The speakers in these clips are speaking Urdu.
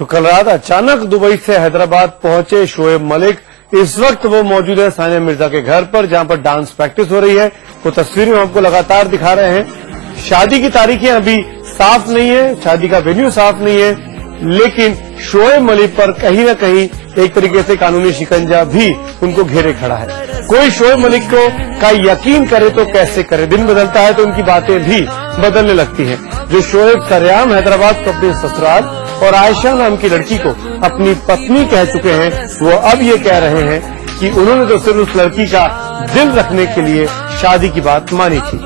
تو کل رات اچانک دبئی سے حیدرآباد پہنچے شعیب ملک. اس وقت وہ موجود ہے ثانیہ مرزا کے گھر پر جہاں پر ڈانس پریکٹس ہو رہی ہے. وہ تصویریں ہم آپ کو لگاتار دکھا رہے ہیں. شادی کی تاریخیں ابھی صاف نہیں ہے, شادی کا وینیو صاف نہیں ہے, لیکن شعیب ملک پر کہیں نہ کہیں ایک طریقے سے قانونی شکنجہ بھی ان کو گھیرے کھڑا ہے. کوئی شعیب ملک کو کا یقین کرے تو کیسے کرے, دن بدلتا ہے تو ان کی باتیں بھی بدلنے لگتی ہیں. جو شعیب سریعام حیدرآباد کو اپنے سسرال اور عائشہ نام کی لڑکی کو اپنی پتنی کہہ چکے ہیں, وہ اب یہ کہہ رہے ہیں کہ انہوں نے تو صرف اس لڑکی کا دل رکھنے کے لیے شادی کی بات مانی تھی.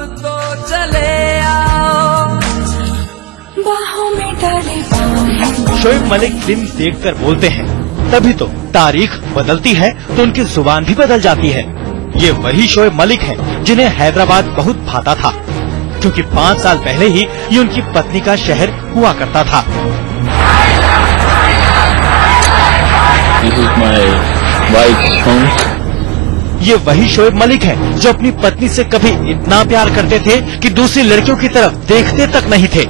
شعیب ملک دن دیکھ کر بولتے ہیں, تبھی تو تاریخ بدلتی ہے تو ان کی زبان بھی بدل جاتی ہے. یہ وہی شعیب ملک ہیں جنہیں حیدرآباد بہت بھاتا تھا, کیونکہ 5 سال پہلے ہی یہ ان کی پتنی کا شہر ہوا کرتا تھا. یہ وہی شعیب ملک ہیں جو اپنی پتنی سے کبھی اتنا پیار کرتے تھے کہ دوسری لڑکیوں کی طرف دیکھتے تک نہیں تھے.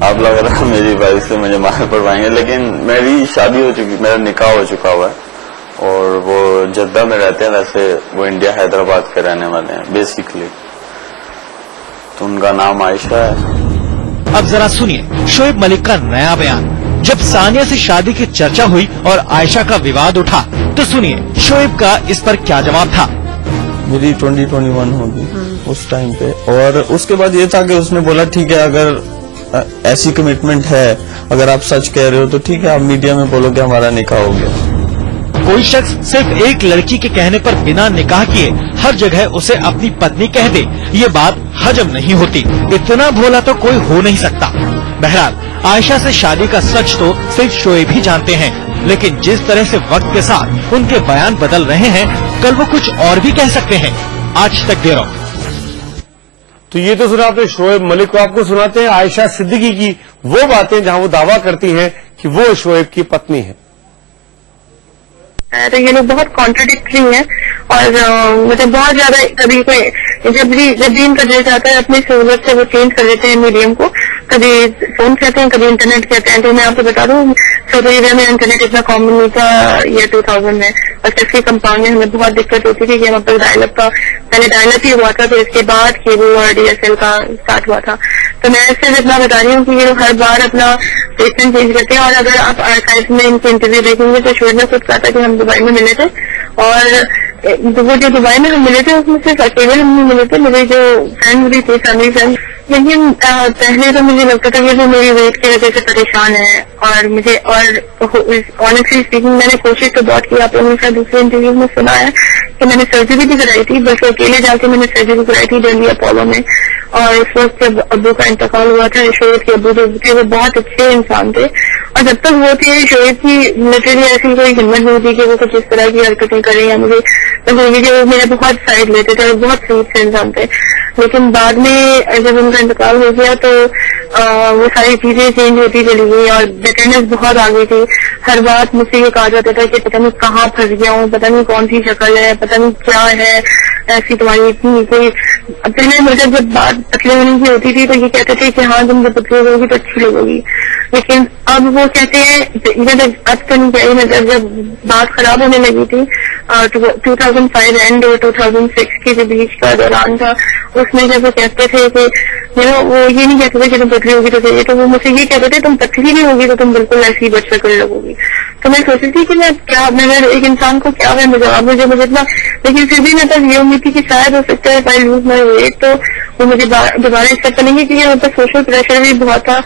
آپ لگ رہا ہے میری وائف سے مجھے مار پڑوائیں گے, لیکن میری شادی ہو چکی, میرا نکاح ہو چکا ہوا ہے اور وہ جدہ میں رہتے ہیں. ویسے وہ انڈیا حیدرآباد کے رہنے والے ہیں بیسیکلی, تو ان کا نام عائشہ ہے. اب ذرا سنیے شعیب ملک کا نیا بیان. جب ثانیہ سے شادی کی چرچا ہوئی اور عائشہ کا وواد اٹھا تو سنیے شعیب کا اس پر کیا جواب تھا. میری 2021 ہوگی اس ٹائم پہ, اور اس کے بعد یہ تھا کہ اس نے بولا ٹھیک ہے اگر ایسی کمٹمنٹ ہے, اگر آپ سچ کہہ رہے ہو تو ٹھیک ہے آپ میڈیا میں بولو کہ ہمارا نکاح ہو گیا. کوئی شخص صرف ایک لڑکی کے کہنے پر بنا نکاح کیے ہر جگہ اسے اپنی پتنی کہہ دے, یہ بات حجم نہیں ہوتی. اتنا بھولا تو کوئی ہو نہیں سکتا. بہرحال عائشہ سے شادی کا سچ تو صرف شعیب ہی جانتے ہیں, لیکن جس طرح سے وقت کے ساتھ ان کے بیان بدل رہے ہیں, کل وہ کچھ اور بھی کہہ سکتے ہیں. آج تک دے رہا ہوں. تو یہ تو سنا آپ نے شعیب ملک کو. آپ کو سناتے ہیں عائشہ صدیقی کی وہ باتیں جہاں وہ دعویٰ کرتی ہیں کہ وہ شعیب کی پتنی ہے. تو یہ لوگ بہت کانٹرڈکٹری ہیں اور مجھے بہت زیادہ کبھی جب دین کا دل چاہتا ہے اپنی سہولت سے وہ چینج کر دیتے ہیں میڈیم کو. کبھی فون کہتے ہیں, کبھی انٹرنیٹ کہتے ہیں. تو میں آپ کو بتا دوں سعودی عربیہ میں انٹرنیٹ اتنا کامن نہیں تھا یہ 2000 میں, اور کسی کمپاؤنڈ میں ہمیں بہت دقت ہوتی تھی کہ ہم پر ڈائل اپ کا پہلے ڈائل اپ ہی ہوا تھا, پھر اس کے بعد کیبل اور DSL کا اسٹارٹ ہوا تھا. تو میں اس سے اتنا بتا رہی ہوں کہ یہ ہر بار اپنا اسٹیٹمنٹ چینج کرتے ہیں. اور اگر آپ آرکائیوز میں ان کے انٹرویو دیکھیں گے تو شعیب نے خود کہا تھا کہ ہم دبئی میں ملے تھے, اور وہ جو دبئی میں ہم ملے تھے اس میں صرف اکیلے ہم نہیں ملے تھے, میری جو فرینڈ بھی تھی فیملی فرینڈ. لیکن پہلے تو مجھے لگتا تھا کہ وہ میری ویٹ کی وجہ سے پریشان ہے, اور مجھے اور آنیسٹلی اسپیکنگ میں نے کوشش تو بہت کی. آپ لوگوں نے شاید دوسرے انٹرویو میں سنا ہے کہ میں نے سرجری بھی کرائی تھی, بلکہ اکیلے جا کے میں نے سرجری کرائی تھی دہلی اپولو میں. اور اس وقت جب ابو کا انتقال ہوا تھا, شعیب کے ابو جو تھے وہ بہت اچھے انسان تھے, اور جب تک وہ تھے شعیب کی لٹرلی ایسی کوئی ہمت نہیں تھی کہ وہ کچھ اس طرح کی حرکتیں کریں یا مجھے وہ میرے بہت سائڈ لیتے تھے اور بہت سویٹ سے انسان تھے. لیکن بعد میں جب ان کا انتقال ہو گیا تو وہ ساری چیزیں چینج ہوتی چلی گئی اور بیٹرنس بہت آ گئی تھی. ہر بات مجھ سے یہ کہا جاتا تھا کہ پتہ نہیں کہاں پھنس گیا ہوں, پتہ نہیں کون سی شکل ہے, پتہ نہیں کیا ہے, ایسی تمہاری اتنی کوئی. پہلے مجھے جب بات پتلے ہونے کی ہوتی تھی تو یہ کہتے تھے کہ ہاں تم جب پتلی ہوگی تو اچھی لگوگی, لیکن اب وہ کہتے ہیں اب تو نہیں کہی, مطلب جب بات خراب ہونے لگی تھی 2005 اینڈ اور 2006 کے جو بیچ کا دوران تھا, اس میں جب وہ کہتے تھے کہ وہ یہ نہیں کہتے تھے کہ تم پتلی ہوگی تو چاہیے, تو وہ مجھ سے یہ کہتے تھے تم پتلی نہیں ہوگی تو تم بالکل ایسی بچ کر لگوگی. تو میں سوچی تھی کہ میں ایک انسان کو کیا ہے جواب مجھے اتنا, لیکن پھر بھی میں بس یہ امید تھی کہ شاید ہو سکتا ہے بائی لوز مائی ویٹ تو وہ مجھے دوبارہ ایکسپٹ کریں گے, کیونکہ میرے پاس سوشل پریشر بھی بہت تھا.